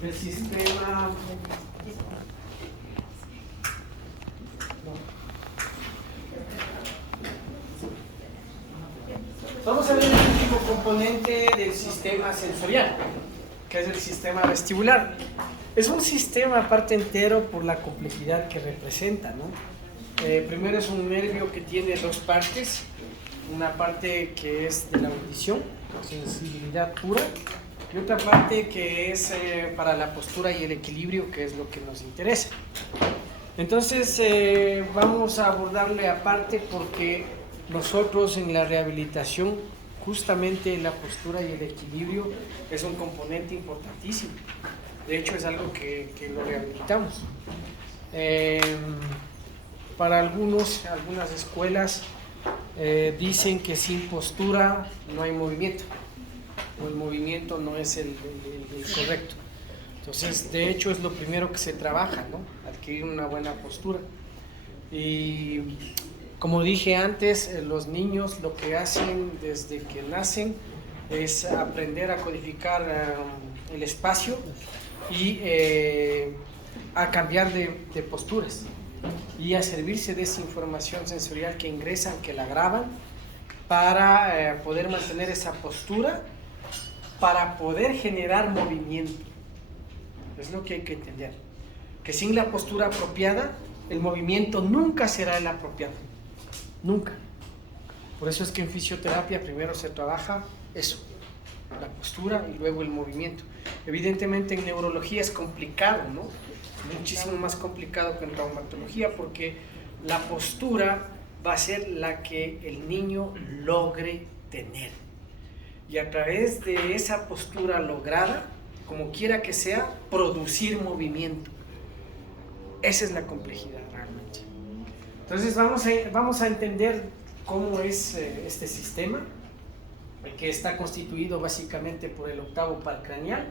del sistema. Vamos a ver el último componente del sistema sensorial, que es el sistema vestibular. Es un sistema aparte entero por la complejidad que representa, ¿no? Primero es un nervio que tiene dos partes, una parte que es de la audición, sensibilidad pura, y otra parte que es para la postura y el equilibrio, que es lo que nos interesa. Entonces vamos a abordarle aparte porque nosotros en la rehabilitación justamente la postura y el equilibrio es un componente importantísimo. De hecho es algo que lo rehabilitamos. Para algunas escuelas dicen que sin postura no hay movimiento, o el movimiento no es el correcto. Entonces, de hecho, es lo primero que se trabaja, ¿no? Adquirir una buena postura. Y como dije antes, los niños lo que hacen desde que nacen es aprender a codificar el espacio y a cambiar de posturas y a servirse de esa información sensorial que ingresan, que la graban, para poder mantener esa postura, para poder generar movimiento. Es lo que hay que entender, que sin la postura apropiada, el movimiento nunca será el apropiado, nunca. Por eso es que en fisioterapia primero se trabaja eso, la postura y luego el movimiento. Evidentemente en neurología es complicado, ¿no? Muchísimo más complicado que en traumatología, porque la postura va a ser la que el niño logre tener. Y a través de esa postura lograda, como quiera que sea, producir movimiento. Esa es la complejidad realmente. Entonces vamos a entender cómo es este sistema, que está constituido básicamente por el octavo par craneal.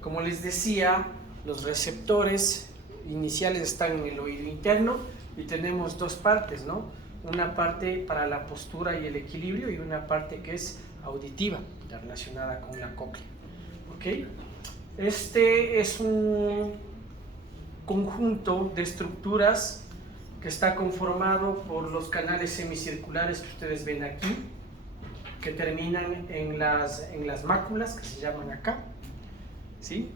Como les decía, los receptores iniciales están en el oído interno y tenemos dos partes, ¿no? Una parte para la postura y el equilibrio y una parte que es auditiva, relacionada con la cóclea. ¿Ok? Este es un conjunto de estructuras que está conformado por los canales semicirculares que ustedes ven aquí, que terminan en las máculas, que se llaman acá, ¿sí?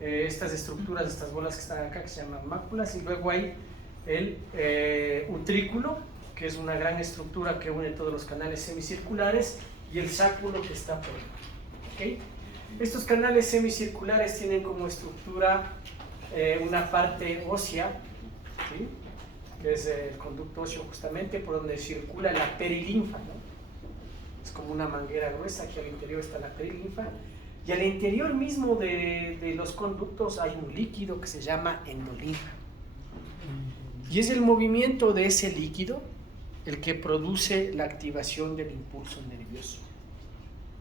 Estas estructuras, estas bolas que están acá, que se llaman máculas, y luego hay el utrículo, que es una gran estructura que une todos los canales semicirculares, y el sáculo que está por ahí. ¿Okay? Estos canales semicirculares tienen como estructura una parte ósea, ¿sí? Que es el conducto óseo justamente por donde circula la perilinfa, ¿no? Es como una manguera gruesa, aquí al interior está la perilinfa, y al interior mismo de los conductos hay un líquido que se llama endolinfa. Y es el movimiento de ese líquido el que produce la activación del impulso nervioso.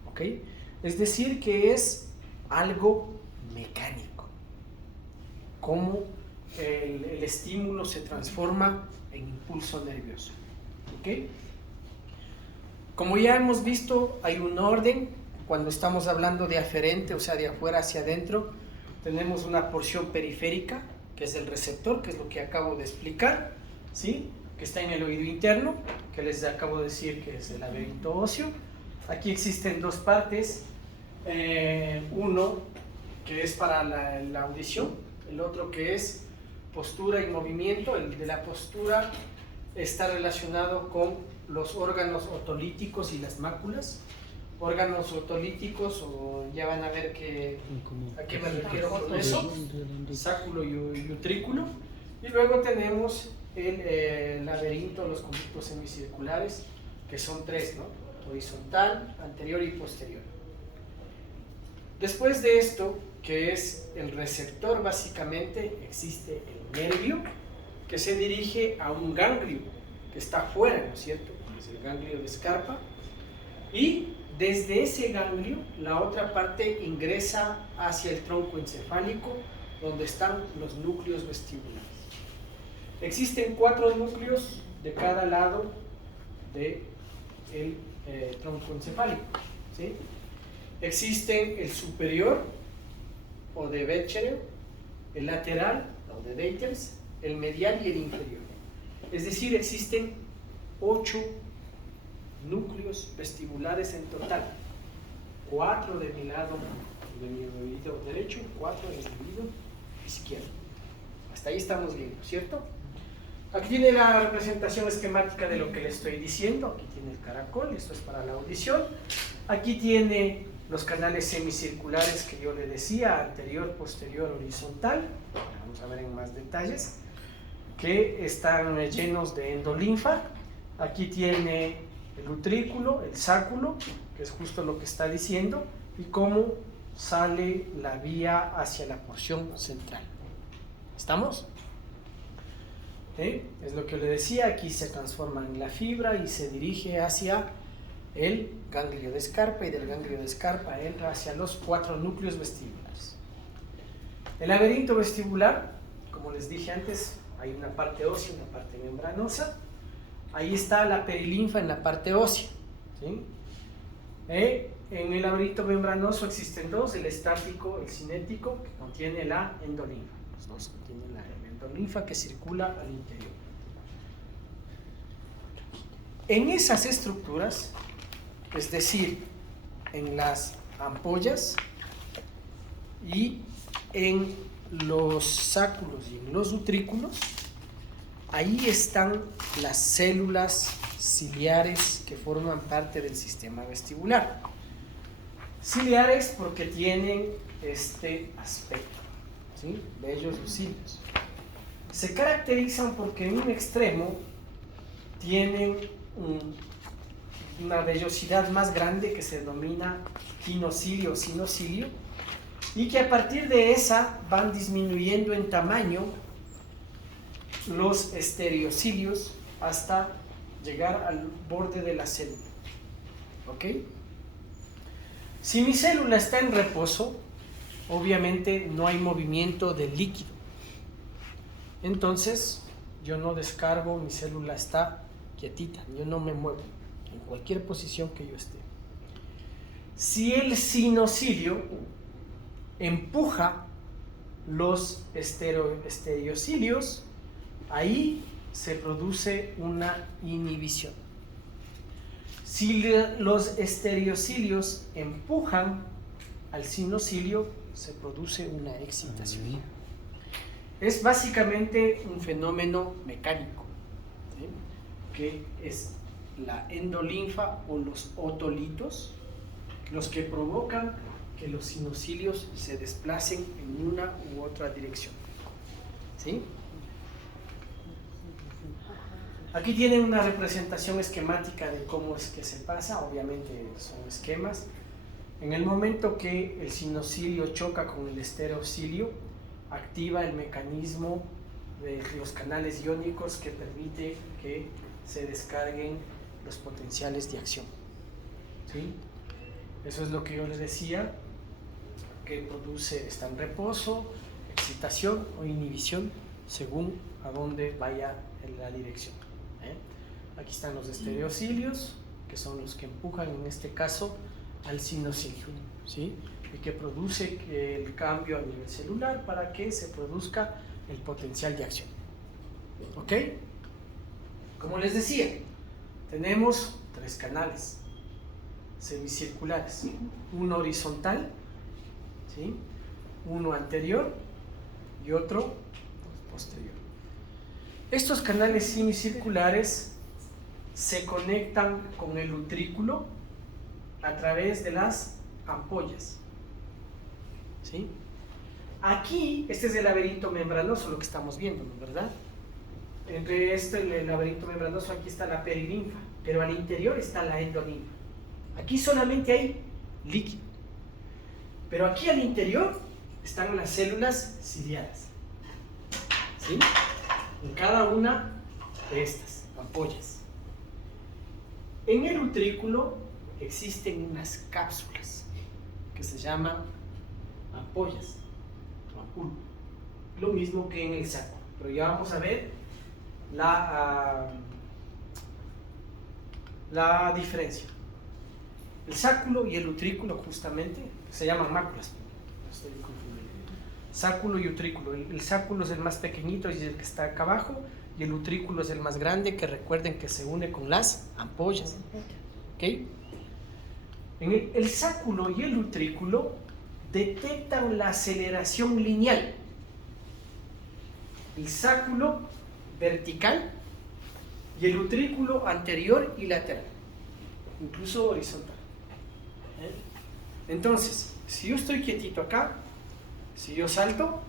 ¿Ok? Es decir, que es algo mecánico. Cómo el estímulo se transforma en impulso nervioso. ¿Ok? Como ya hemos visto, hay un orden. Cuando estamos hablando de aferente, o sea, de afuera hacia adentro, tenemos una porción periférica, que es el receptor, que es lo que acabo de explicar, ¿sí? Que está en el oído interno, que les acabo de decir que es el laberinto óseo. Aquí existen dos partes, uno que es para la audición, el otro que es postura y movimiento. El de la postura está relacionado con los órganos otolíticos y las máculas. Órganos otolíticos, o ya van a ver a qué me refiero con eso, sáculo y utrículo. Y luego tenemos el laberinto, los conductos semicirculares, que son tres, ¿no? Horizontal, anterior y posterior. Después de esto, que es el receptor, básicamente existe el nervio, que se dirige a un ganglio que está afuera, ¿no es cierto? Es el ganglio de Scarpa, y desde ese ganglio la otra parte ingresa hacia el tronco encefálico, donde están los núcleos vestibulares. Existen 4 núcleos de cada lado del tronco encefálico, ¿sí? Existe el superior, o de Becherer, el lateral o de Deiters, el medial y el inferior. Es decir, existen 8 núcleos vestibulares en total, 4 de mi lado, de mi oído derecho, 4 de mi oído izquierdo. Hasta ahí estamos bien, ¿cierto? Aquí tiene la representación esquemática de lo que le estoy diciendo. Aquí tiene el caracol, esto es para la audición. Aquí tiene los canales semicirculares que yo le decía, anterior, posterior, horizontal. Vamos a ver en más detalles, que están llenos de endolinfa. Aquí tiene el utrículo, el sáculo, que es justo lo que está diciendo, y cómo sale la vía hacia la porción central. ¿Estamos? Es lo que le decía, aquí se transforma en la fibra y se dirige hacia el ganglio de Scarpa, y del ganglio de Scarpa entra hacia los 4 núcleos vestibulares. El laberinto vestibular, como les dije antes, hay una parte ósea y una parte membranosa. Ahí está la perilinfa en la parte ósea, ¿sí? En el laberinto membranoso existen 2, el estático, el cinético, que contiene la endolinfa. Los 2 contienen la endolinfa que circula al interior. En esas estructuras, es decir, en las ampollas y en los sáculos y en los utrículos, ahí están las células ciliares que forman parte del sistema vestibular. Ciliares porque tienen este aspecto, ¿sí? Bellos los cilios. Se caracterizan porque en un extremo tienen una vellosidad más grande que se denomina quinocilio o sinocilio, y que a partir de esa van disminuyendo en tamaño los estereocilios hasta llegar al borde de la célula. ¿Ok? Si mi célula está en reposo, obviamente no hay movimiento del líquido. Entonces, yo no descargo, mi célula está quietita, yo no me muevo en cualquier posición que yo esté. Si el sinocilio empuja los estereocilios, ahí se produce una inhibición. Si los estereocilios empujan al sinocilio, se produce una excitación. Es básicamente un fenómeno mecánico, ¿sí? Que es la endolinfa o los otolitos los que provocan que los sinocilios se desplacen en una u otra dirección, ¿sí? Aquí tienen una representación esquemática de cómo es que se pasa. Obviamente son esquemas. En el momento que el sinocilio choca con el estereocilio, activa el mecanismo de los canales iónicos que permite que se descarguen los potenciales de acción, ¿sí? Eso es lo que yo les decía, que produce, está en reposo, excitación o inhibición según a dónde vaya en la dirección. Aquí están los estereocilios, que son los que empujan en este caso al sinocilio, ¿sí? Y que produce el cambio a nivel celular para que se produzca el potencial de acción. ¿Ok? Como les decía, tenemos 3 canales semicirculares, uno horizontal, ¿sí? Uno anterior y otro posterior. Estos canales semicirculares se conectan con el utrículo a través de las ampollas, ¿sí? Aquí, este es el laberinto membranoso, lo que estamos viendo, ¿no? ¿Verdad? Entre el laberinto membranoso, aquí está la perilinfa, pero al interior está la endolinfa. Aquí solamente hay líquido, pero aquí al interior están las células ciliadas, ¿sí? En cada una de estas ampollas. En el utrículo existen unas cápsulas que se llaman ampollas, ampulo, lo mismo que en el saco, pero ya vamos a ver la diferencia. El sáculo y el utrículo justamente se llaman máculas, estoy confundido. Sáculo y utrículo. El sáculo es el más pequeñito y es el que está acá abajo, y el utrículo es el más grande, que recuerden que se une con las ampollas. ¿Ok? El sáculo y el utrículo detectan la aceleración lineal. El sáculo vertical y el utrículo anterior y lateral, incluso horizontal. Entonces, si yo estoy quietito acá, si yo salto,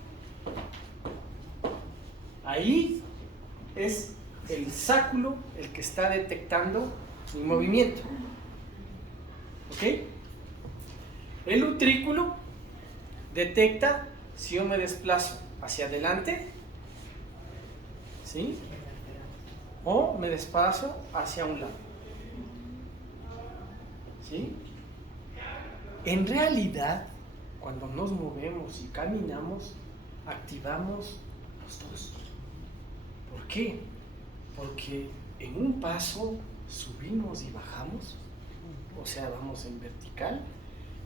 ahí es el sáculo el que está detectando mi movimiento. ¿Ok? El utrículo detecta si yo me desplazo hacia adelante, ¿sí?, o me desplazo hacia un lado, ¿sí? En realidad, cuando nos movemos y caminamos, activamos los dos. ¿Por qué? Porque en un paso subimos y bajamos, o sea, vamos en vertical,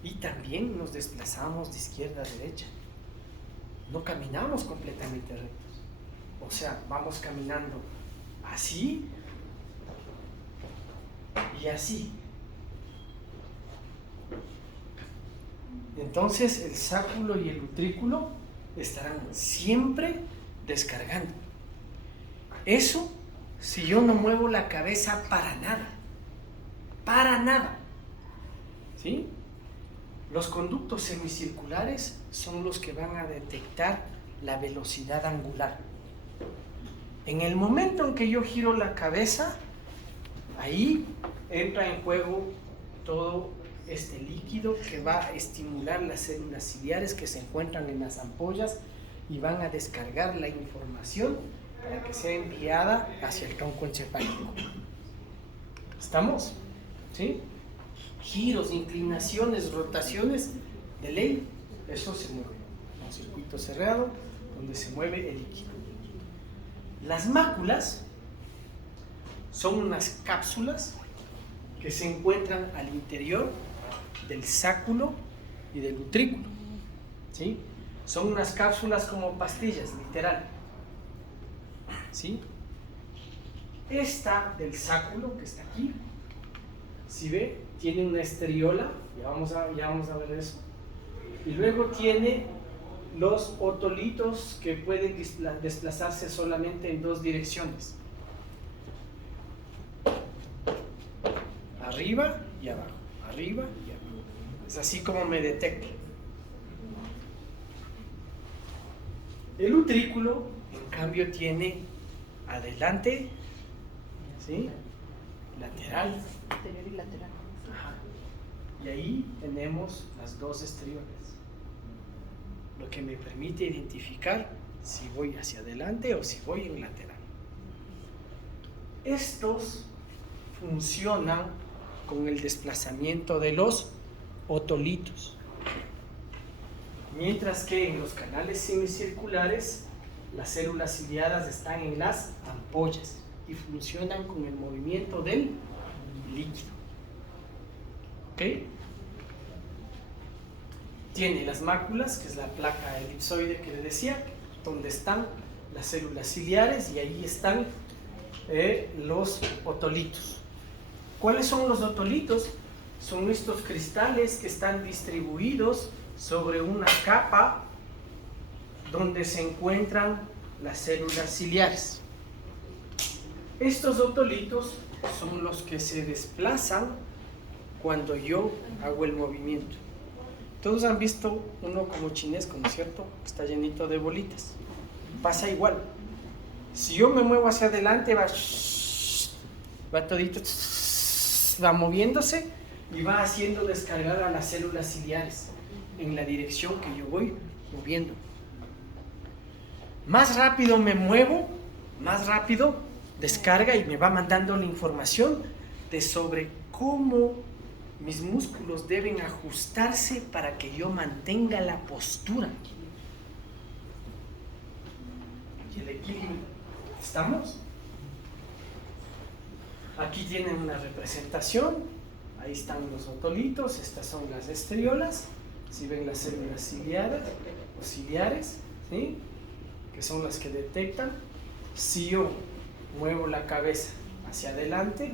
y también nos desplazamos de izquierda a derecha. No caminamos completamente rectos, o sea, vamos caminando así y así. Entonces el sáculo y el utrículo estarán siempre descargando. Eso si yo no muevo la cabeza para nada. Para nada. ¿Sí? Los conductos semicirculares son los que van a detectar la velocidad angular. En el momento en que yo giro la cabeza, ahí entra en juego todo este líquido que va a estimular las células ciliares que se encuentran en las ampollas y van a descargar la información para que sea enviada hacia el tronco encefálico. ¿Estamos? ¿Sí? Giros, inclinaciones, rotaciones de ley, eso se mueve. Un circuito cerrado donde se mueve el líquido. Las máculas son unas cápsulas que se encuentran al interior del sáculo y del utrículo, ¿sí? Son unas cápsulas como pastillas, literal, ¿sí? Esta del sáculo que está aquí, si ve, tiene una esteriola, ya vamos a ver eso, y luego tiene los otolitos que pueden desplazarse solamente en dos direcciones, arriba y abajo, arriba y abajo. Es así como me detecto. El utrículo, en cambio, tiene adelante, ¿sí?, lateral, Anterior y lateral. ajá, y ahí tenemos las dos esteriolas, lo que me permite identificar si voy hacia adelante o si voy en lateral. Estos funcionan con el desplazamiento de los otolitos, mientras que en los canales semicirculares las células ciliadas están en las ampollas y funcionan con el movimiento del líquido. ¿Ok? Tiene las máculas, que es la placa elipsoide que les decía, donde están las células ciliares, y ahí están los otolitos. ¿Cuáles son los otolitos? Son estos cristales que están distribuidos sobre una capa donde se encuentran las células ciliares. Estos otolitos son los que se desplazan cuando yo hago el movimiento. Todos han visto uno como chinesco, ¿no es cierto? Está llenito de bolitas. Pasa igual. Si yo me muevo hacia adelante, va todito, va moviéndose y va haciendo descargar a las células ciliares en la dirección que yo voy moviendo. Más rápido me muevo, más rápido descarga y me va mandando la información de sobre cómo mis músculos deben ajustarse para que yo mantenga la postura y el equilibrio. ¿Estamos? Aquí tienen una representación. Ahí están los otolitos, estas son las esteriolas, Si ven las células ciliares, ¿sí? Que son las que detectan si yo muevo la cabeza hacia adelante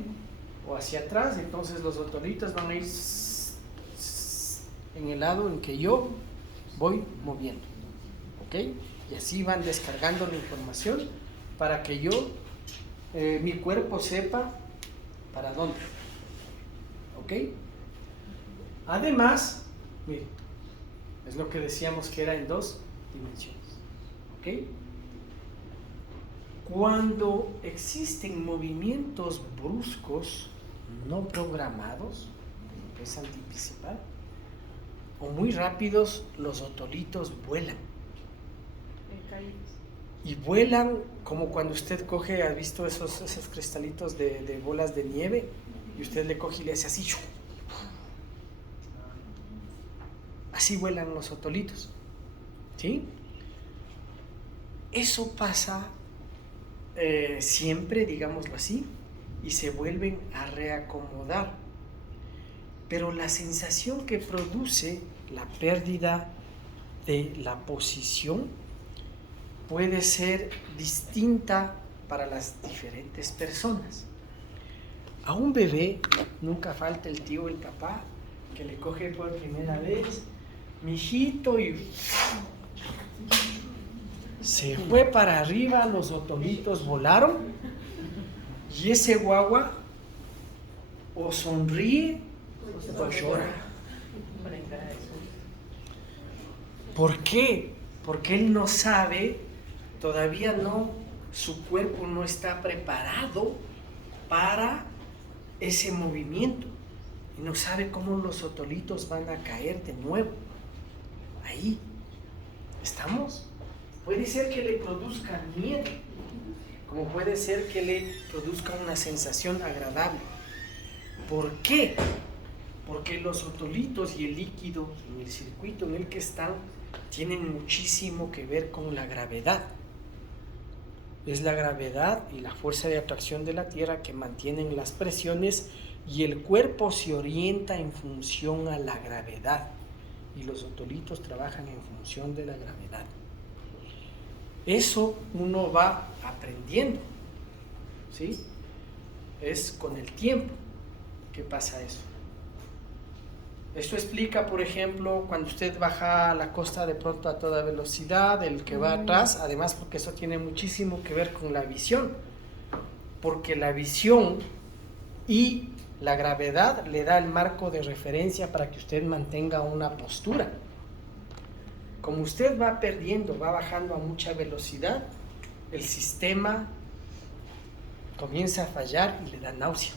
o hacia atrás, entonces los otolitos van a ir en el lado en que yo voy moviendo, ¿ok? Y así van descargando la información para que yo, mi cuerpo sepa para dónde, ¿ok? Además, miren, es lo que decíamos que era en 2 dimensiones, ¿ok? Cuando existen movimientos bruscos no programados, que empiezan a anticipar, o muy rápidos, los otolitos vuelan. Y vuelan como cuando usted coge, ¿ha visto esos cristalitos de bolas de nieve? Y usted le coge y le hace así. Así vuelan los otolitos, ¿sí? Eso pasa siempre, digámoslo así, y se vuelven a reacomodar. Pero la sensación que produce la pérdida de la posición puede ser distinta para las diferentes personas. A un bebé nunca falta el tío, el papá, que le coge por primera vez, mijito, y se fue para arriba, los otolitos volaron, y ese guagua o sonríe o llora. ¿Por qué? Porque él no sabe, todavía no, su cuerpo no está preparado para ese movimiento y no sabe cómo los otolitos van a caer de nuevo. Ahí estamos. Puede ser que le produzca miedo, como puede ser que le produzca una sensación agradable. ¿Por qué? Porque los otolitos y el líquido en el circuito en el que están tienen muchísimo que ver con la gravedad. Es la gravedad y la fuerza de atracción de la Tierra que mantienen las presiones y el cuerpo se orienta en función a la gravedad y los otolitos trabajan en función de la gravedad. Eso uno va aprendiendo, ¿sí? Es con el tiempo que pasa eso. Esto explica, por ejemplo, cuando usted baja a la costa de pronto a toda velocidad, el que va atrás, además porque eso tiene muchísimo que ver con la visión, porque la visión y la gravedad le da el marco de referencia para que usted mantenga una postura. Como usted va perdiendo, va bajando a mucha velocidad, el sistema comienza a fallar y le da náusea.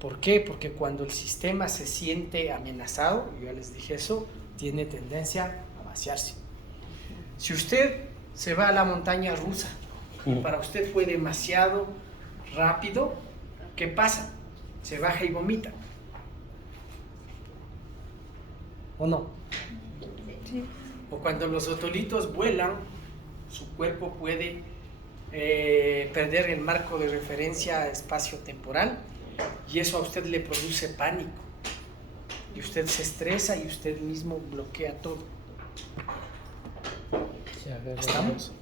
¿Por qué? Porque cuando el sistema se siente amenazado, yo ya les dije eso, tiene tendencia a vaciarse. Si usted se va a la montaña rusa y para usted fue demasiado rápido, ¿qué pasa? Se baja y vomita. ¿O no? Sí. O cuando los otolitos vuelan, su cuerpo puede perder el marco de referencia espacio-temporal y eso a usted le produce pánico y usted se estresa y usted mismo bloquea todo. ¿Estamos?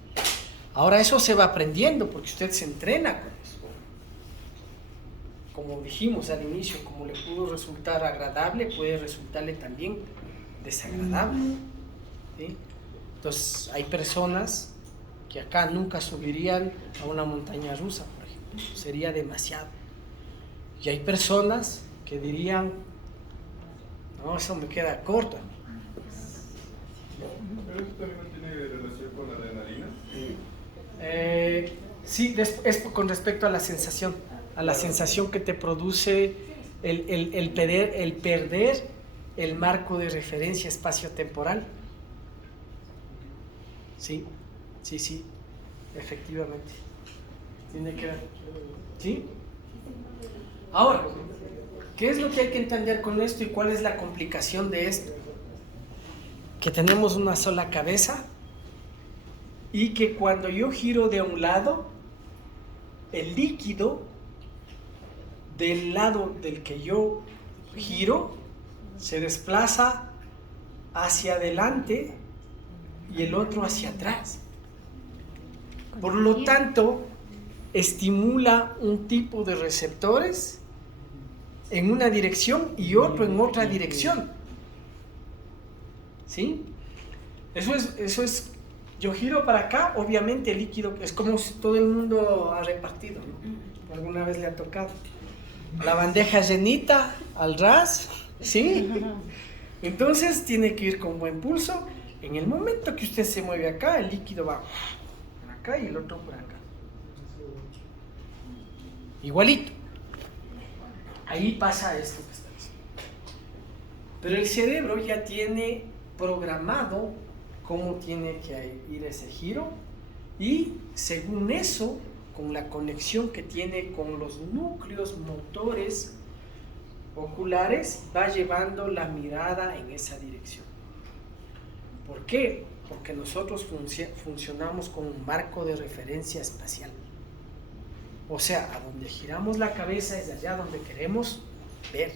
Ahora eso se va aprendiendo porque usted se entrena con eso. Como dijimos al inicio, como le pudo resultar agradable, puede resultarle también desagradable, ¿sí? Entonces hay personas que acá nunca subirían a una montaña rusa, por ejemplo, sería demasiado. Y hay personas que dirían, no, eso me queda corto. ¿Pero esto también no tiene relación con la adrenalina? Sí, es con respecto a la sensación que te produce el perder el marco de referencia espacio-temporal. Sí, efectivamente. Tiene que ver. ¿Sí? Ahora, ¿qué es lo que hay que entender con esto y cuál es la complicación de esto? Que tenemos una sola cabeza y que cuando yo giro de un lado, el líquido del lado del que yo giro se desplaza hacia adelante y el otro hacia atrás. Por lo tanto, estimula un tipo de receptores en una dirección y otro en otra dirección. ¿Sí? Eso es, yo giro para acá, obviamente el líquido es como si todo el mundo ha repartido, ¿no? Alguna vez le ha tocado. La bandeja llenita al ras, ¿sí? Entonces tiene que ir con buen pulso. En el momento que usted se mueve acá, el líquido va por acá y el otro por acá. Igualito. Ahí pasa esto que está diciendo. Pero el cerebro ya tiene programado cómo tiene que ir ese giro y según eso, con la conexión que tiene con los núcleos motores oculares, va llevando la mirada en esa dirección. ¿Por qué? Porque nosotros funcionamos con un marco de referencia espacial. O sea, a donde giramos la cabeza es allá donde queremos ver.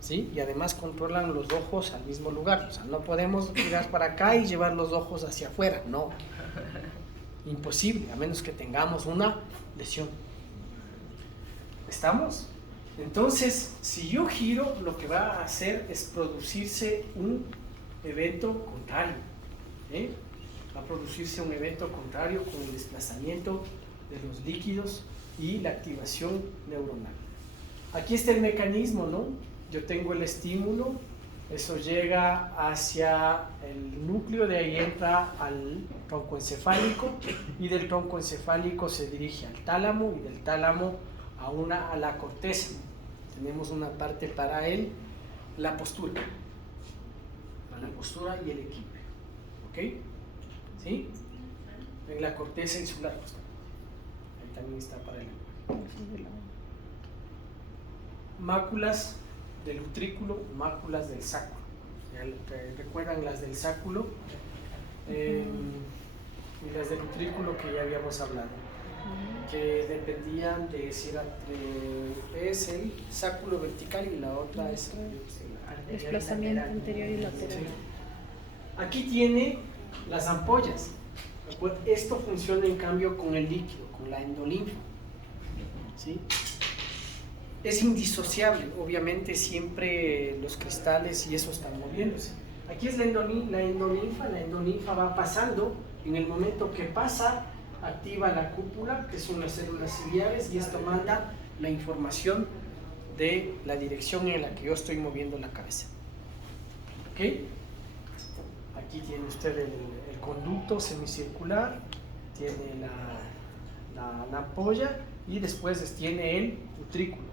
¿Sí? Y además controlan los ojos al mismo lugar. O sea, no podemos girar para acá y llevar los ojos hacia afuera. No. Imposible, a menos que tengamos una lesión. ¿Estamos? Entonces, si yo giro, lo que va a hacer es producirse un evento contrario. Va a producirse un evento contrario con el desplazamiento de los líquidos y la activación neuronal. Aquí está el mecanismo, ¿no? Yo tengo el estímulo, eso llega hacia el núcleo, de ahí entra al tronco encefálico y del tronco encefálico se dirige al tálamo y del tálamo a la corteza. Tenemos una parte para la postura. Para la postura y el equilibrio. ¿Ok? ¿Sí? En la corteza insular. Ahí también está para el máculas del utrículo, máculas del sacro. ¿Recuerdan las del sacro? Y las del utrículo que ya habíamos hablado, que dependían de si es el sacro vertical y la otra es el desplazamiento anterior y lateral. Sí. Aquí tiene las ampollas. Esto funciona en cambio con el líquido, con la endolinfa. ¿Sí? Es indisociable, obviamente siempre los cristales y eso están moviéndose. Aquí es la endolinfa va pasando, en el momento que pasa, activa la cúpula, que son las células ciliares, y esto manda la información de la dirección en la que yo estoy moviendo la cabeza. ¿Ok? Aquí tiene usted el conducto semicircular, tiene la ampolla y después tiene el utrículo.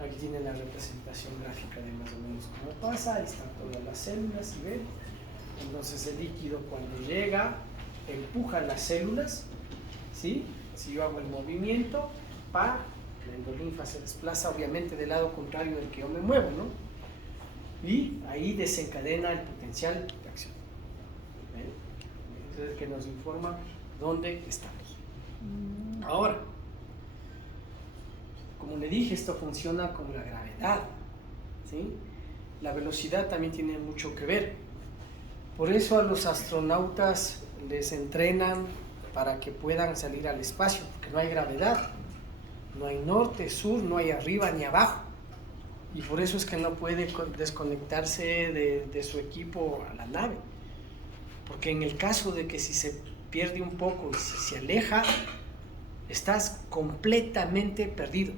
Aquí tiene la representación gráfica de más o menos cómo pasa, ahí están todas las células, ¿sí ven? Entonces el líquido cuando llega empuja las células, ¿sí? Si yo hago el movimiento, la endolinfa se desplaza obviamente del lado contrario del que yo me muevo, ¿no? Y ahí desencadena el potencial de acción. ¿Ven? Entonces que nos informa dónde estamos. Ahora, como le dije, esto funciona con la gravedad, ¿sí? La velocidad también tiene mucho que ver. Por eso a los astronautas les entrenan para que puedan salir al espacio, porque no hay gravedad, no hay norte, sur, no hay arriba ni abajo. Y por eso es que no puede desconectarse de su equipo a la nave. Porque en el caso de que si se pierde un poco y si se aleja, estás completamente perdido.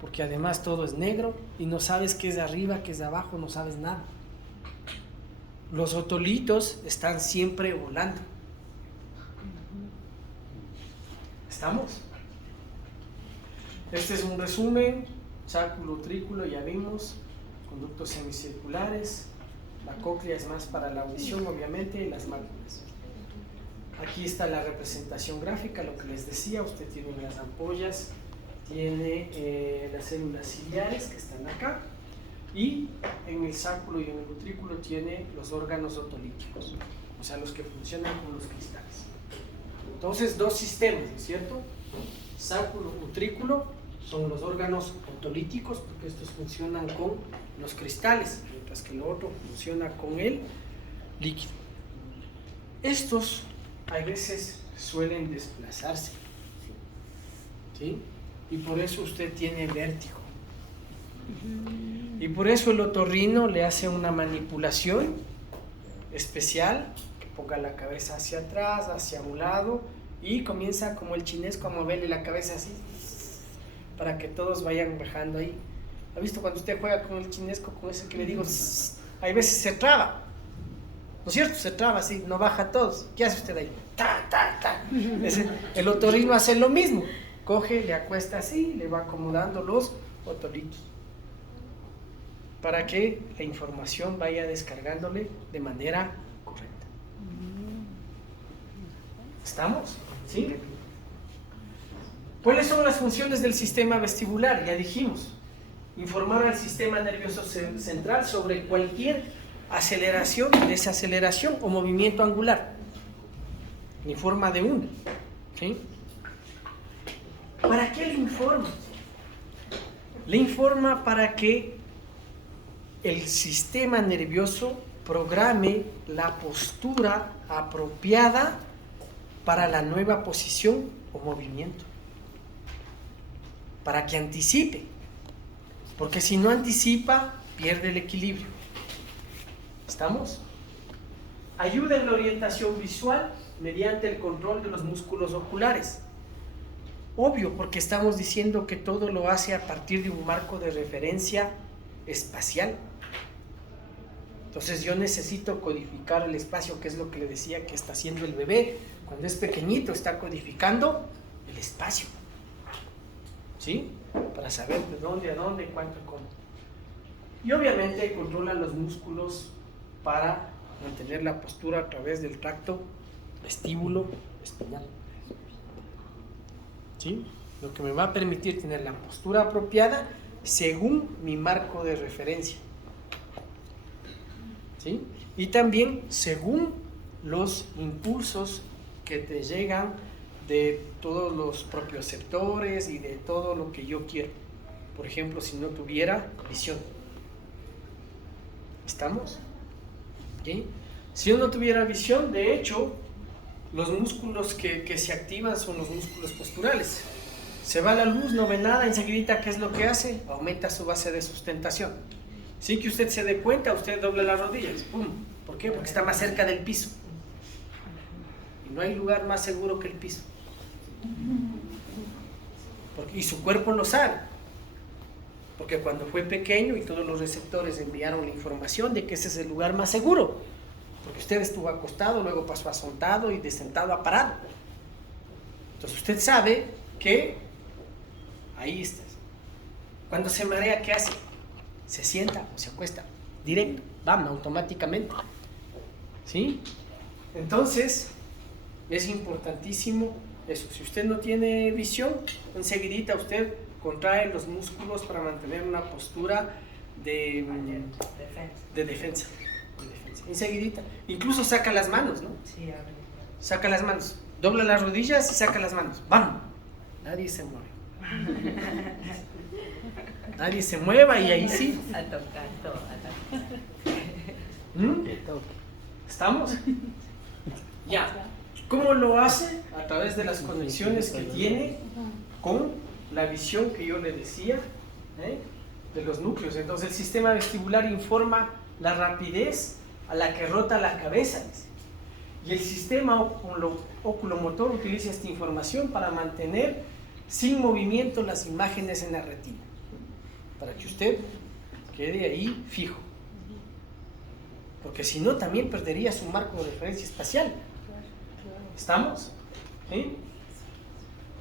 Porque además todo es negro y no sabes qué es de arriba, qué es de abajo, no sabes nada. Los otolitos están siempre volando. ¿Estamos? Este es un resumen: sacro, utrículo, ya vimos, conductos semicirculares, la cóclea es más para la audición, obviamente, y las máculas. Aquí está la representación gráfica, lo que les decía, usted tiene las ampollas, tiene las células ciliares que están acá, y en el sacro y en el utrículo tiene los órganos otolíticos, o sea, los que funcionan con los cristales. Entonces, dos sistemas, ¿no es cierto? Sacro, utrículo, son los órganos otolíticos, porque estos funcionan con los cristales, mientras que lo otro funciona con el líquido. Estos a veces suelen desplazarse, ¿sí? Y por eso usted tiene vértigo. Y por eso el otorrino le hace una manipulación especial, que ponga la cabeza hacia atrás, hacia un lado, y comienza como el chinesco a moverle la cabeza así, para que todos vayan bajando ahí. ¿Ha visto cuando usted juega con el chinesco, con ese que le digo, hay veces se traba? ¿No es cierto? Se traba así, no baja todos. ¿Qué hace usted ahí? ¡Ta, ta, ta! El otorrino hace lo mismo. Coge, le acuesta así, le va acomodando los otolitos para que la información vaya descargándole de manera correcta. ¿Estamos? ¿Sí? ¿Cuáles son las funciones del sistema vestibular? Ya dijimos. Informar al sistema nervioso central sobre cualquier aceleración, desaceleración o movimiento angular. En forma de una. ¿Sí? ¿Para qué le informa? Le informa para que el sistema nervioso programe la postura apropiada para la nueva posición o movimiento. Para que anticipe. Porque si no anticipa, pierde el equilibrio. ¿Estamos? Ayuda en la orientación visual mediante el control de los músculos oculares. Obvio, porque estamos diciendo que todo lo hace a partir de un marco de referencia espacial. Entonces yo necesito codificar el espacio, que es lo que le decía que está haciendo el bebé. Cuando es pequeñito está codificando el espacio. ¿Sí? Para saber de dónde a dónde, cuánto y cómo. Y obviamente controla los músculos para mantener la postura a través del tracto vestíbulo espinal. ¿Sí? Lo que me va a permitir tener la postura apropiada según mi marco de referencia. ¿Sí? Y también según los impulsos que te llegan de todos los propioceptores y de todo lo que yo quiero. Por ejemplo, si no tuviera visión. ¿Estamos? ¿Sí? Si yo no tuviera visión, de hecho, los músculos que se activan son los músculos posturales. Se va la luz, no ve nada, enseguida, ¿qué es lo que hace? Aumenta su base de sustentación. Sin que usted se dé cuenta, usted dobla las rodillas. ¡Pum! ¿Por qué? Porque está más cerca del piso. Y no hay lugar más seguro que el piso. Y su cuerpo lo sabe. Porque cuando fue pequeño y todos los receptores enviaron la información de que ese es el lugar más seguro. Porque usted estuvo acostado, luego pasó a sentado y de sentado a parado. Entonces usted sabe que ahí está. Cuando se marea, ¿qué hace? Se sienta o se acuesta. Directo, vamos, automáticamente. ¿Sí? Entonces, es importantísimo eso. Si usted no tiene visión, enseguidita usted contrae los músculos para mantener una postura de defensa. Enseguidita. Incluso saca las manos, ¿no? Sí, saca las manos. Dobla las rodillas y saca las manos. ¡Bam! Nadie se mueve. Nadie se mueva y ahí sí. A tocar todo. ¿Estamos? Ya. ¿Cómo lo hace? A través de las conexiones que tiene con la visión que yo le decía, de los núcleos. Entonces el sistema vestibular informa la rapidez a la que rota la cabeza. Y el sistema oculomotor utiliza esta información para mantener sin movimiento las imágenes en la retina. Para que usted quede ahí fijo. Porque si no, también perdería su marco de referencia espacial. ¿Estamos? ¿Sí?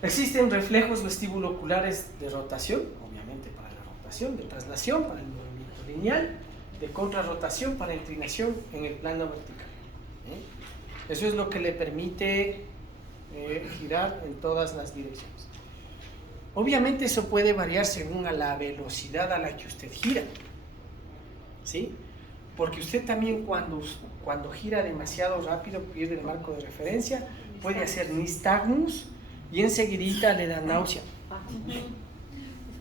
Existen reflejos vestibulo-oculares de rotación, obviamente para la rotación, de traslación para el movimiento lineal, de contrarrotación para inclinación en el plano vertical. Eso es lo que le permite girar en todas las direcciones. Obviamente eso puede variar según a la velocidad a la que usted gira, ¿sí? Porque usted también cuando gira demasiado rápido pierde el marco de referencia, puede hacer nistagmus y enseguidita le da náusea.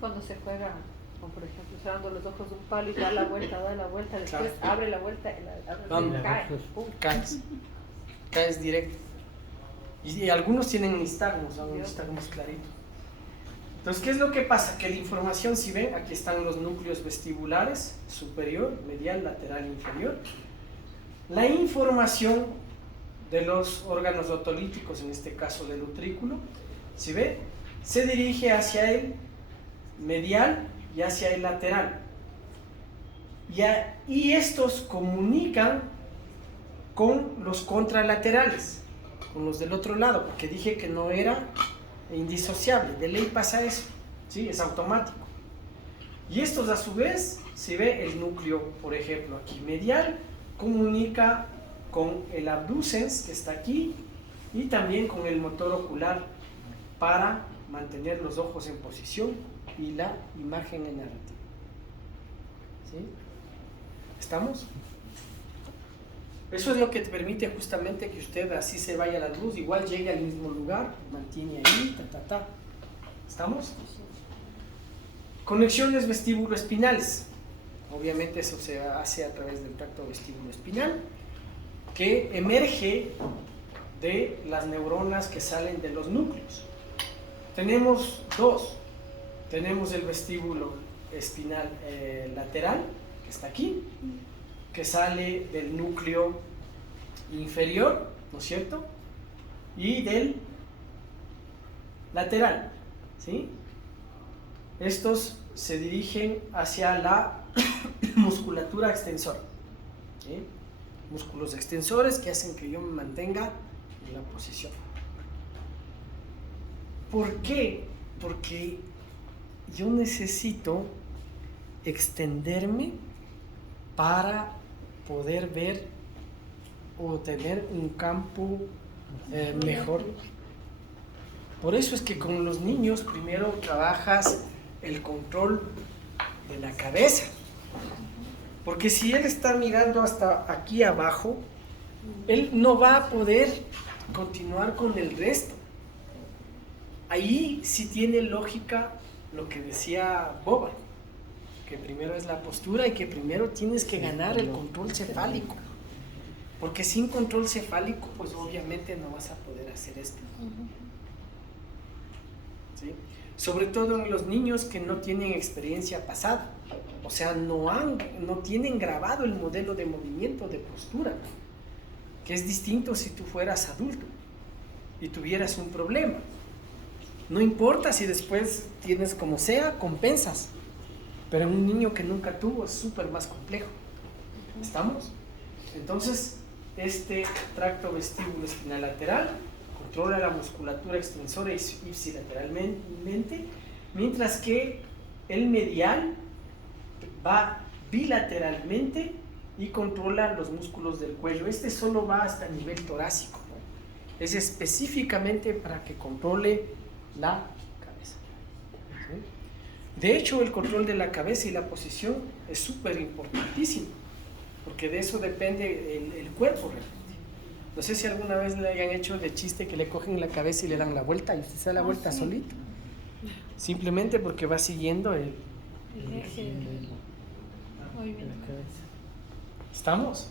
cuando se juega, como por ejemplo, cerrando los ojos de un palo y da la vuelta, después Claro. abre la vuelta y cae. ¡Pum! Caes directo. Y algunos tienen nistagmos, ¿no? Nistagmos claritos. Entonces, ¿qué es lo que pasa? Que la información, si ven, aquí están los núcleos vestibulares, superior, medial, lateral, inferior. La información de los órganos otolíticos, en este caso del utrículo, si ve, se dirige hacia el medial y hacia el lateral. Y estos comunican con los contralaterales, con los del otro lado, porque dije que no era indisociable, de ley pasa eso, ¿sí? Es automático. Y estos a su vez, si ve el núcleo, por ejemplo, aquí medial, comunica con el abducens que está aquí y también con el motor ocular para mantener los ojos en posición y la imagen en narrativa. ¿Sí? ¿Estamos? Eso es lo que te permite justamente que usted así se vaya a la luz, igual llegue al mismo lugar, mantiene ahí, ta. ¿Estamos? Conexiones vestíbulo-espinales. Obviamente eso se hace a través del tracto vestíbulo-espinal, que emerge de las neuronas que salen de los núcleos. Tenemos dos. Tenemos el vestíbulo espinal lateral, que está aquí, que sale del núcleo inferior, ¿no es cierto? Y del lateral, ¿sí? Estos se dirigen hacia la musculatura extensora, ¿sí? Músculos extensores que hacen que yo me mantenga en la posición. ¿Por qué? Porque yo necesito extenderme para poder ver o tener un campo mejor. Por eso es que con los niños primero trabajas el control de la cabeza, porque si él está mirando hasta aquí abajo, él no va a poder continuar con el resto. Ahí sí tiene lógica lo que decía Boba, que primero es la postura y que primero tienes que ganar el control cefálico, porque sin control cefálico pues obviamente no vas a poder hacer esto. ¿Sí? Sobre todo en los niños que no tienen experiencia pasada, o sea, no tienen grabado el modelo de movimiento, de postura, que es distinto si tú fueras adulto y tuvieras un problema. No importa si después tienes como sea, compensas, pero en un niño que nunca tuvo es súper más complejo. ¿Estamos? Entonces, este tracto vestíbulo espinal lateral controla la musculatura extensora ipsilateralmente, mientras que el medial va bilateralmente y controla los músculos del cuello. Este solo va hasta el nivel torácico, ¿no? Es específicamente para que controle la cabeza. ¿Sí? De hecho, el control de la cabeza y la posición es súper importantísimo, porque de eso depende el cuerpo realmente. No sé si alguna vez le hayan hecho de chiste que le cogen la cabeza y le dan la vuelta y usted se da la vuelta solito, simplemente porque va siguiendo el movimiento. ¿Estamos?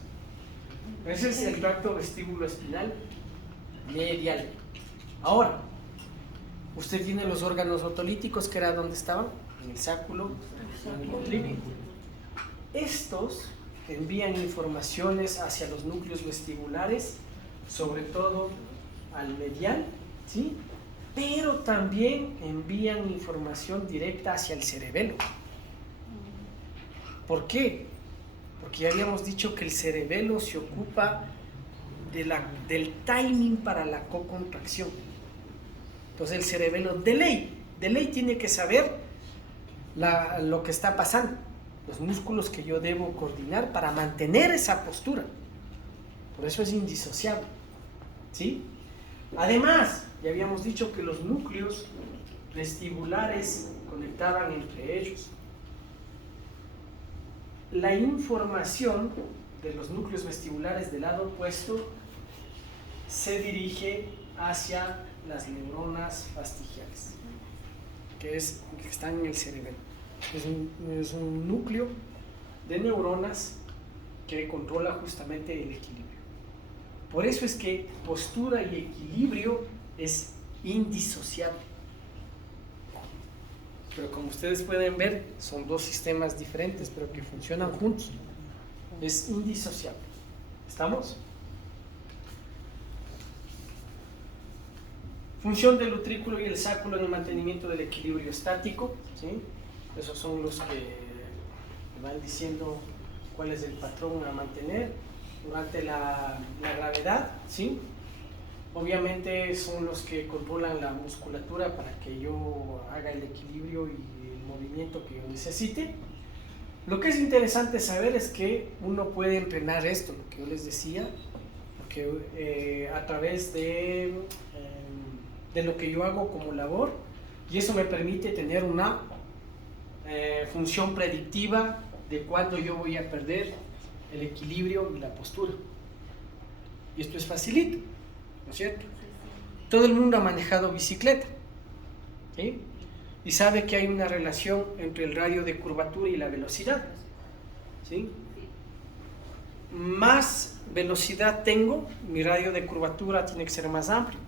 Ese es el tracto vestíbulo espinal medial. Ahora, usted tiene los órganos otolíticos, que era donde estaban, en el sáculo, en el utrículo. Estos envían informaciones hacia los núcleos vestibulares, sobre todo al medial, ¿sí? Pero también envían información directa hacia el cerebelo. ¿Por qué? Porque ya habíamos dicho que el cerebelo se ocupa del timing para la cocontracción. Entonces el cerebelo de ley tiene que saber lo que está pasando, los músculos que yo debo coordinar para mantener esa postura. Por eso es indisociable, ¿sí? Además, ya habíamos dicho que los núcleos vestibulares conectaban entre ellos. La información de los núcleos vestibulares del lado opuesto se dirige hacia las neuronas fastigiales, que están en el cerebelo. Es un núcleo de neuronas que controla justamente el equilibrio. Por eso es que postura y equilibrio es indisociable. Pero como ustedes pueden ver, son dos sistemas diferentes, pero que funcionan juntos. Es indisociable. ¿Estamos? Función del utrículo y el sáculo en el mantenimiento del equilibrio estático, ¿sí? Esos son los que van diciendo cuál es el patrón a mantener durante la gravedad, ¿sí? Obviamente son los que controlan la musculatura para que yo haga el equilibrio y el movimiento que yo necesite. Lo que es interesante saber es que uno puede entrenar esto, lo que yo les decía, porque a través de lo que yo hago como labor, y eso me permite tener una función predictiva de cuándo yo voy a perder el equilibrio y la postura. Y esto es facilito, ¿no es cierto? Todo el mundo ha manejado bicicleta, ¿sí? Y sabe que hay una relación entre el radio de curvatura y la velocidad, ¿sí? Más velocidad tengo, mi radio de curvatura tiene que ser más amplio,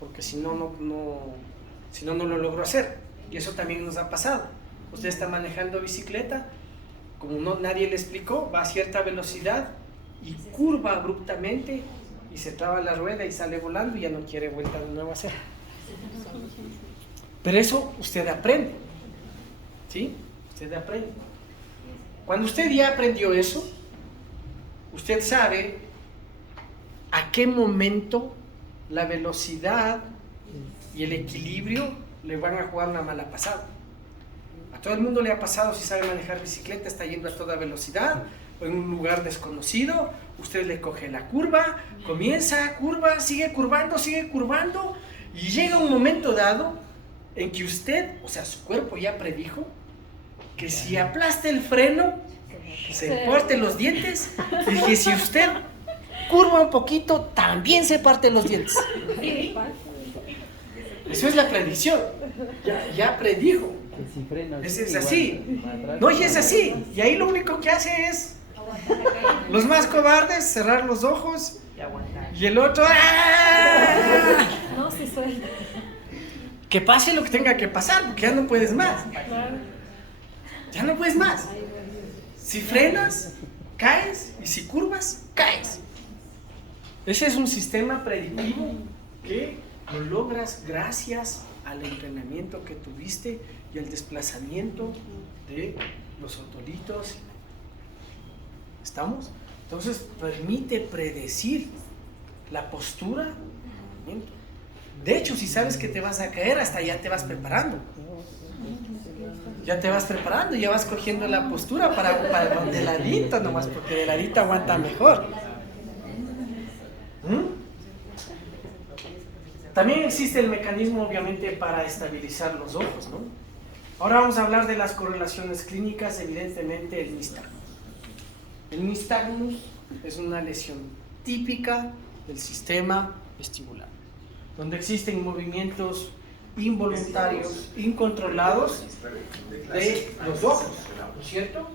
porque si no, no lo logro hacer. Y eso también nos ha pasado. Usted está manejando bicicleta, como nadie le explicó, va a cierta velocidad y curva abruptamente y se traba la rueda y sale volando y ya no quiere vuelta de nuevo a hacer. Pero eso usted aprende, ¿sí? Usted aprende. Cuando usted ya aprendió eso, usted sabe a qué momento la velocidad y el equilibrio le van a jugar una mala pasada. A todo el mundo le ha pasado, si sabe manejar bicicleta, está yendo a toda velocidad o en un lugar desconocido, usted le coge la curva, comienza, curva, sigue curvando y llega un momento dado en que usted, o sea, su cuerpo ya predijo que si aplasta el freno, se parte los dientes, y que si usted curva un poquito, también se parte los dientes. Eso es la predicción. Ya predijo. Es así. No, y es así. Y ahí lo único que hace es, los más cobardes, cerrar los ojos, y el otro, ¡ah! No, se suelta. Que pase lo que tenga que pasar, porque ya no puedes más. Ya no puedes más. Si frenas, caes, y si curvas, caes. Ese es un sistema predictivo que lo logras gracias al entrenamiento que tuviste y al desplazamiento de los otolitos. ¿Estamos? Entonces permite predecir la postura. De hecho, si sabes que te vas a caer, hasta ya te vas preparando. Ya te vas preparando, ya vas cogiendo la postura para de ladito nomás, porque de ladito aguanta mejor. También existe el mecanismo, obviamente, para estabilizar los ojos, ¿no? Ahora vamos a hablar de las correlaciones clínicas, evidentemente el nistagmus. El nistagmus es una lesión típica del sistema vestibular, donde existen movimientos involuntarios, incontrolados de los ojos, ¿no es cierto?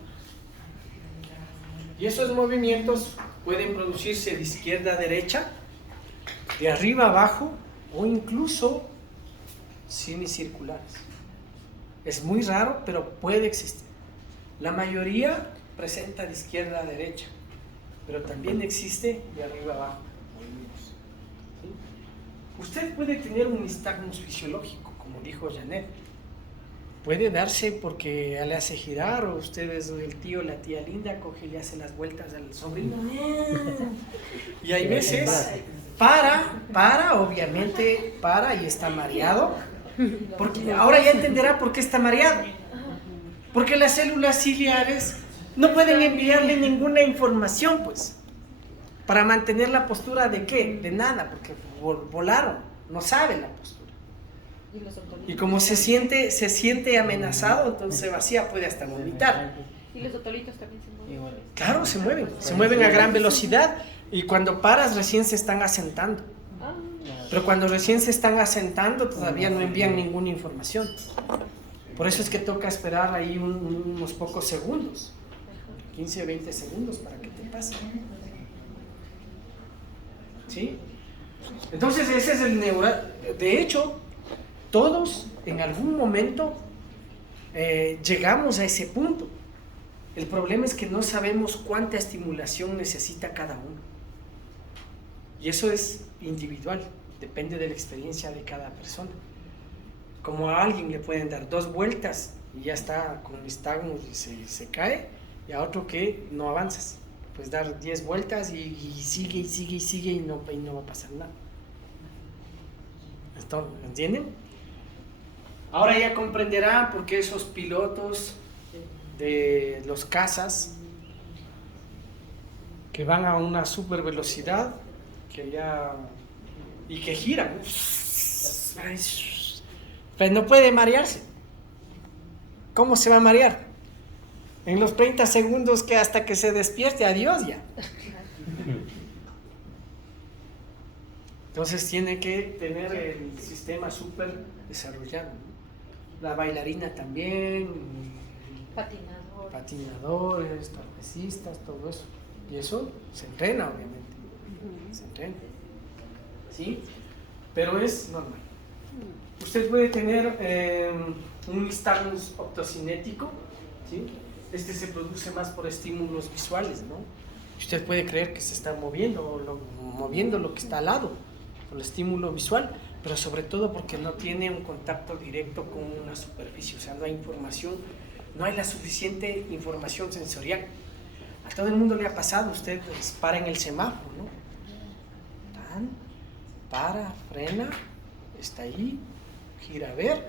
Y esos movimientos pueden producirse de izquierda a derecha, de arriba a abajo, o incluso semicirculares. Es muy raro, pero puede existir. La mayoría presenta de izquierda a derecha, pero también existe de arriba a abajo. ¿Sí? Usted puede tener un nistagmus fisiológico, como dijo Janet. Puede darse porque le hace girar, o ustedes, el tío, la tía linda, coge y le hace las vueltas al sobrino. Y hay veces obviamente para y está mareado, porque ahora ya entenderá por qué está mareado, porque las células ciliares no pueden enviarle ninguna información, pues, para mantener la postura de qué, de nada, porque volaron, no sabe la postura, y como se siente amenazado, entonces se vacía, puede hasta vomitar. Y los otolitos también se mueven. Claro, se mueven a gran velocidad, y cuando paras recién se están asentando. Pero cuando recién se están asentando todavía no envían ninguna información. Por eso es que toca esperar ahí unos pocos segundos, 15 o 20 segundos para que te pase. ¿Sí? Entonces ese es el neural. De hecho, todos en algún momento llegamos a ese punto. El problema es que no sabemos cuánta estimulación necesita cada uno. Y eso es individual, depende de la experiencia de cada persona. Como a alguien le pueden dar 2 vueltas y ya está con nistagmus y se cae, y a otro que no avanzas. Pues dar 10 vueltas y sigue y sigue y sigue y no va a pasar nada. ¿Entienden? Ahora ya comprenderán por qué esos pilotos de los cazas que van a una super velocidad y que giran, pues no puede marearse. ¿Cómo se va a marear? En los 30 segundos que hasta que se despierte, adiós ya. Entonces tiene que tener el sistema súper desarrollado, ¿no? La bailarina también, patinadores, trapecistas, todo eso. Y eso se entrena, obviamente. Se entrena. ¿Sí? Pero es normal. Usted puede tener un nistagmus optocinético, ¿sí? Este se produce más por estímulos visuales, ¿no? Usted puede creer que se está moviendo lo que está al lado, por el estímulo visual, pero sobre todo porque no tiene un contacto directo con una superficie, o sea, no hay información, no hay la suficiente información sensorial. A todo el mundo le ha pasado, usted para en el semáforo, ¿no? Para, frena, está ahí, gira a ver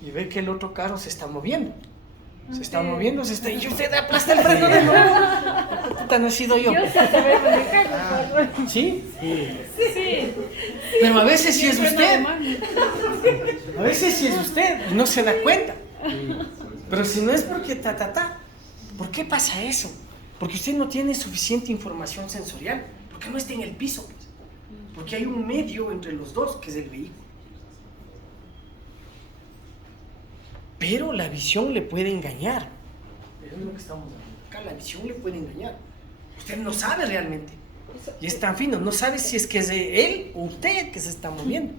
y ve que el otro carro se está moviendo. Se está moviendo, y usted aplasta el freno de nuevo. Puta, no he sido yo. ¿Sí? Sí. Pero a veces sí es usted. A veces sí es usted y no se da cuenta. Pero si no es porque ¿por qué pasa eso? Porque usted no tiene suficiente información sensorial. Porque no está en el piso. Pues. Porque hay un medio entre los dos, que es el vehículo. Pero la visión le puede engañar. Eso es lo que estamos hablando acá. La visión le puede engañar. Usted no sabe realmente. Y es tan fino. No sabe si es que es él o usted que se está moviendo.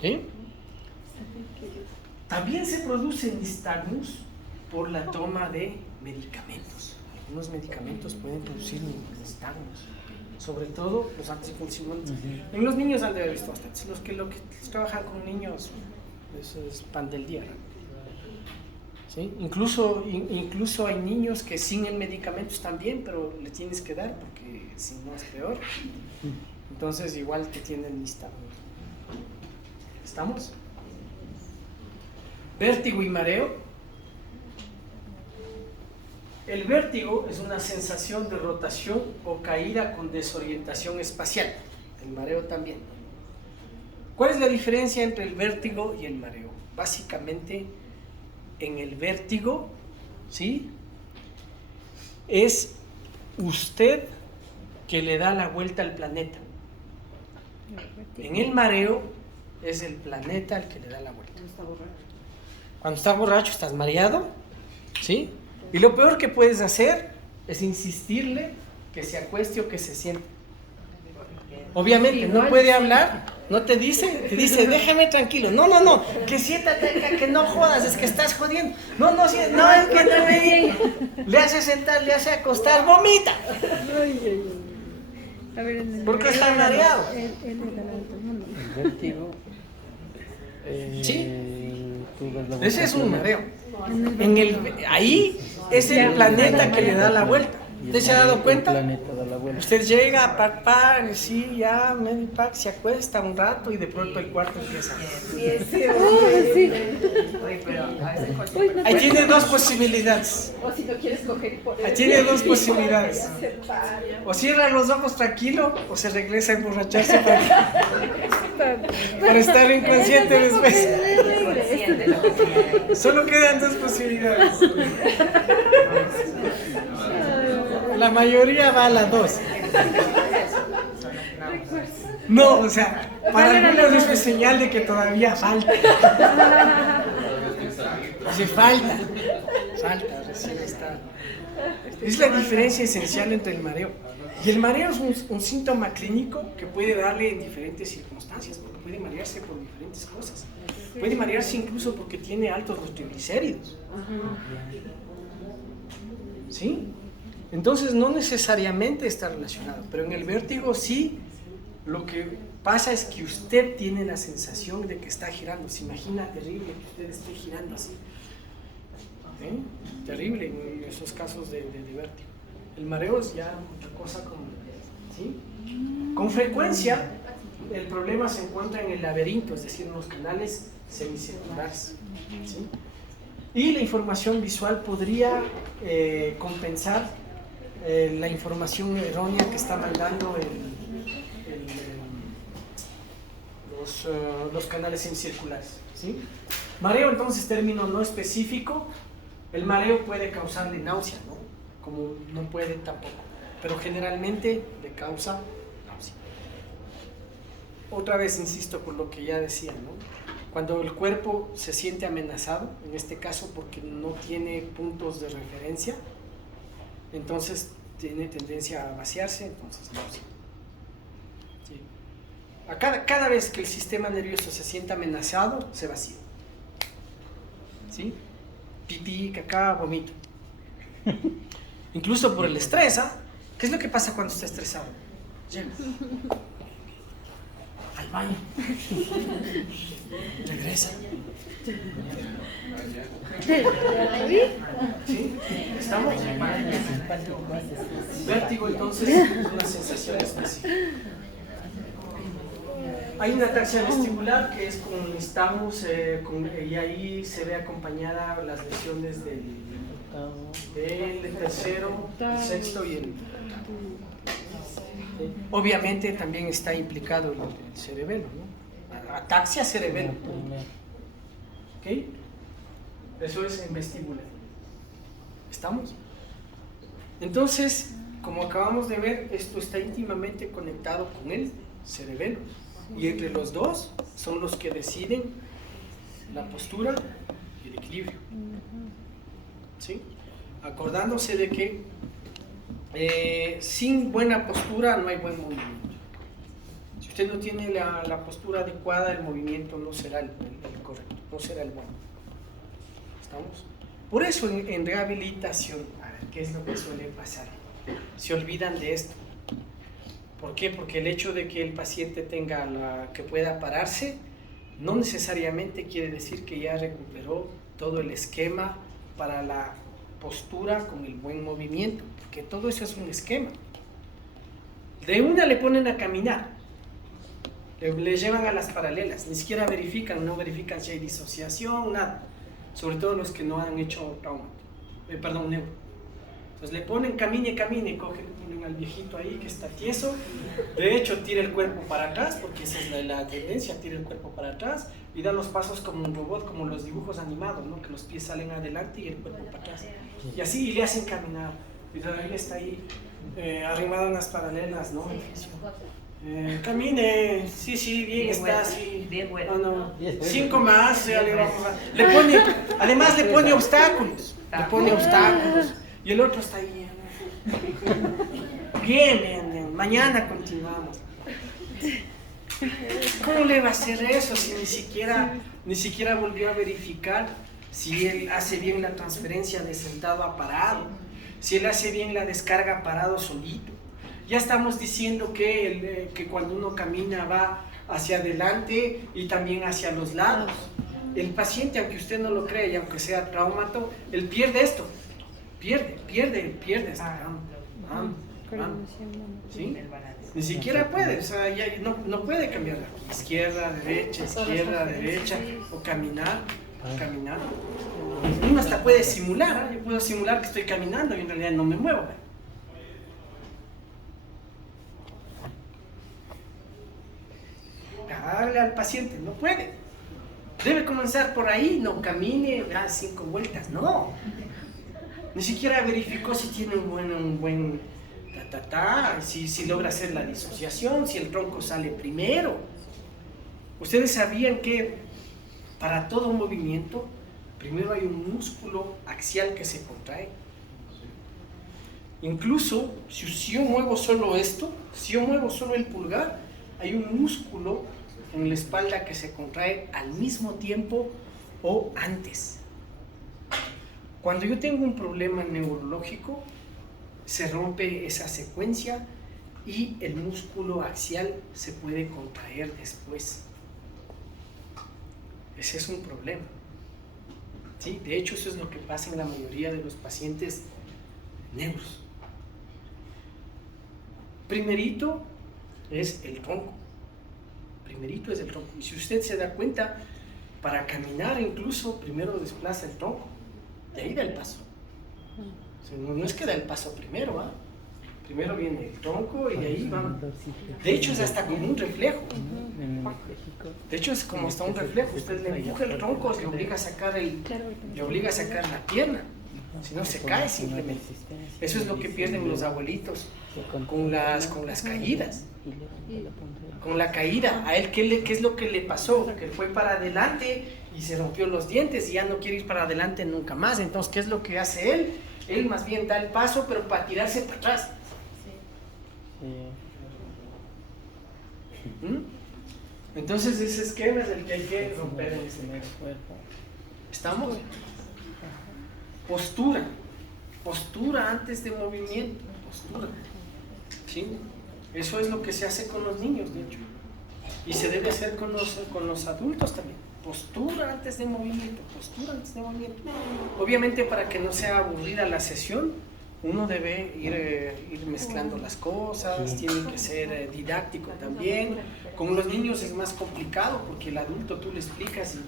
¿Sí? También se produce nistagmus por la toma de medicamentos. Algunos medicamentos pueden producir nistagmus. Sobre todo los anticonvulsivantes. En los niños han de haber visto bastante. Los que trabajan con niños, eso es pan del día. ¿Sí? Incluso hay niños que sin el medicamento están bien, pero le tienes que dar porque si no es peor. Entonces igual que tienen nistagmus. ¿Estamos? Vértigo y mareo. El vértigo es una sensación de rotación o caída con desorientación espacial. El mareo también. ¿Cuál es la diferencia entre el vértigo y el mareo? Básicamente, en el vértigo, ¿sí? Es usted que le da la vuelta al planeta. En el mareo es el planeta el que le da la vuelta. Cuando estás borracho estás mareado, ¿sí? Y lo peor que puedes hacer es insistirle que se acueste o que se siente. Obviamente no puede hablar, no te dice, déjame tranquilo. No, que siéntate acá, que no jodas, es que estás jodiendo. No, es que no me diga. Le hace sentar, le hace acostar, vomita. A ver, ¿Por qué está mareado? El Vértigo. Sí. Ese es un mareo. Ahí es el planeta que le da la vuelta. ¿Usted se ha dado cuenta? El planeta da la vuelta. Usted llega, sí, ya, Medipack, se acuesta un rato y de pronto el cuarto empieza. Ahí tiene dos posibilidades. O si no quieres coger por Ahí tiene dos posibilidades. O cierra los ojos tranquilo o se regresa a emborracharse para estar inconsciente después. Solo quedan dos posibilidades. La mayoría va a las dos. No, o sea, para algunos eso es señal de que todavía falta. Dice, falta, recién está. Es la diferencia esencial entre el mareo. Y el mareo es un síntoma clínico que puede darle en diferentes circunstancias, porque puede marearse por diferentes cosas. Puede marearse incluso porque tiene altos los triglicéridos. ¿Sí? Entonces no necesariamente está relacionado, pero en el vértigo sí, lo que pasa es que usted tiene la sensación de que está girando. Se imagina terrible que usted esté girando así. Terrible en esos casos de vértigo. El mareo es ya otra cosa como, ¿sí? Con frecuencia el problema se encuentra en el laberinto, es decir, en los canales semicirculares, ¿sí? Y la información visual podría compensar la información errónea que está mandando los canales semicirculares, ¿sí? Mareo, entonces, término no específico. El mareo puede causarle náusea, ¿no? Como no puede tampoco, pero generalmente le causa náusea. Otra vez insisto con lo que ya decía, ¿no? Cuando el cuerpo se siente amenazado, en este caso porque no tiene puntos de referencia, entonces tiene tendencia a vaciarse, entonces náusea. ¿Sí? Cada vez que el sistema nervioso se siente amenazado, se vacía. ¿Sí? Pipí, caca, vomito. Incluso por el estrés, ¿ah? ¿Qué es lo que pasa cuando está estresado? Llega al baño, regresa. ¿Sí? ¿Estamos? Vértigo, entonces, es una sensación específica. Hay una ataxia vestibular que es con nistagmus y ahí se ve acompañada las lesiones del tercero, el sexto y el obviamente también está implicado el cerebelo, ¿no? Ataxia cerebelo. ¿Ok? Eso es en vestibular. ¿Estamos? Entonces, como acabamos de ver, esto está íntimamente conectado con el cerebelo. Y entre los dos son los que deciden la postura y el equilibrio. ¿Sí? Acordándose de que sin buena postura no hay buen movimiento. Si usted no tiene la postura adecuada, el movimiento no será el correcto, no será el bueno. ¿Estamos? Por eso en rehabilitación, a ver, ¿qué es lo que suele pasar? Se olvidan de esto. ¿Por qué? Porque el hecho de que el paciente que pueda pararse no necesariamente quiere decir que ya recuperó todo el esquema para la postura con el buen movimiento, porque todo eso es un esquema. De una le ponen a caminar, le llevan a las paralelas, ni siquiera no verifican si hay disociación, nada, sobre todo los que no han hecho neuro. Entonces le ponen camine, ponen al viejito ahí que está tieso, de hecho tira el cuerpo para atrás, porque esa es la tendencia, tira el cuerpo para atrás y da los pasos como un robot, como los dibujos animados, ¿no? Que los pies salen adelante y el cuerpo para atrás. Y así le hacen caminar, y todavía está ahí arrimado en las paralelas, ¿no? Camine, sí, bien está, sí. Bien bueno. No. 5 más, ya le vamos a... Además le pone obstáculos, y el otro está ahí. Bien, mañana continuamos. ¿Cómo le va a hacer eso si ni siquiera volvió a verificar si él hace bien la transferencia de sentado a parado, si él hace bien la descarga parado solito? Ya estamos diciendo que cuando uno camina va hacia adelante y también hacia los lados. El paciente, aunque usted no lo crea y aunque sea traumato, él pierde esto. Pierde esta ¿sí? Ni siquiera puede, o sea, ya no puede cambiar izquierda, derecha, o caminar. Uno hasta puede simular, yo puedo simular que estoy caminando y en realidad no me muevo. Hable al paciente, no puede. Debe comenzar por ahí, no camine, da 5 vueltas, no. Ni siquiera verificó si tiene un buen si logra hacer la disociación, si el tronco sale primero. Ustedes sabían que para todo movimiento, primero hay un músculo axial que se contrae. Incluso, si yo muevo solo esto, si yo muevo solo el pulgar, hay un músculo en la espalda que se contrae al mismo tiempo o antes. Cuando yo tengo un problema neurológico, se rompe esa secuencia y el músculo axial se puede contraer después. Ese es un problema. ¿Sí? De hecho, eso es lo que pasa en la mayoría de los pacientes neuros. Primerito es el tronco. Primerito es el tronco. Y si usted se da cuenta, para caminar incluso, primero desplaza el tronco. De ahí da el paso. O sea, no es que da el paso primero, ¿ah? Primero viene el tronco y de ahí va. De hecho, es hasta como un reflejo. De hecho, es como hasta un reflejo. Usted le empuja el tronco, le obliga a sacar la pierna. Si no, se cae simplemente. Eso es lo que pierden los abuelitos con las caídas. Con la caída, a él ¿qué es lo que le pasó? Que fue para adelante y se rompió los dientes y ya no quiere ir para adelante nunca más. Entonces, ¿qué es lo que hace él? Él más bien da el paso, pero para tirarse para atrás. Entonces, ese esquema es el que hay que romper en ese momento. ¿Estamos? Postura antes de movimiento. Postura. ¿Sí? Eso es lo que se hace con los niños, de hecho. Y se debe hacer con los adultos también. Postura antes de movimiento. Obviamente, para que no sea aburrida la sesión, uno debe ir mezclando las cosas, tiene que ser didáctico también. Con los niños es más complicado porque el adulto tú le explicas y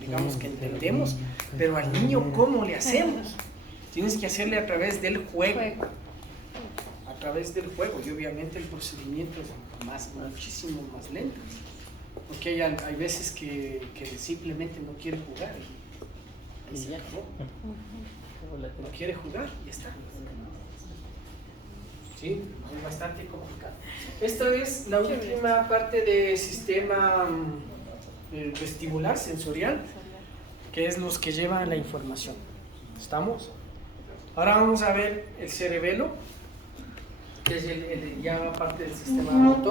digamos que entendemos, pero al niño ¿cómo le hacemos? Tienes que hacerle a través del juego. A través del juego, y obviamente el procedimiento es muchísimo más lento, porque hay veces que simplemente no quiere jugar y se acabó. No quiere jugar y ya está. Sí, es bastante complicado. Esto es la última parte del sistema vestibular, sensorial, que es los que llevan la información. ¿Estamos? Ahora vamos a ver el cerebelo, que es ya parte del sistema motor.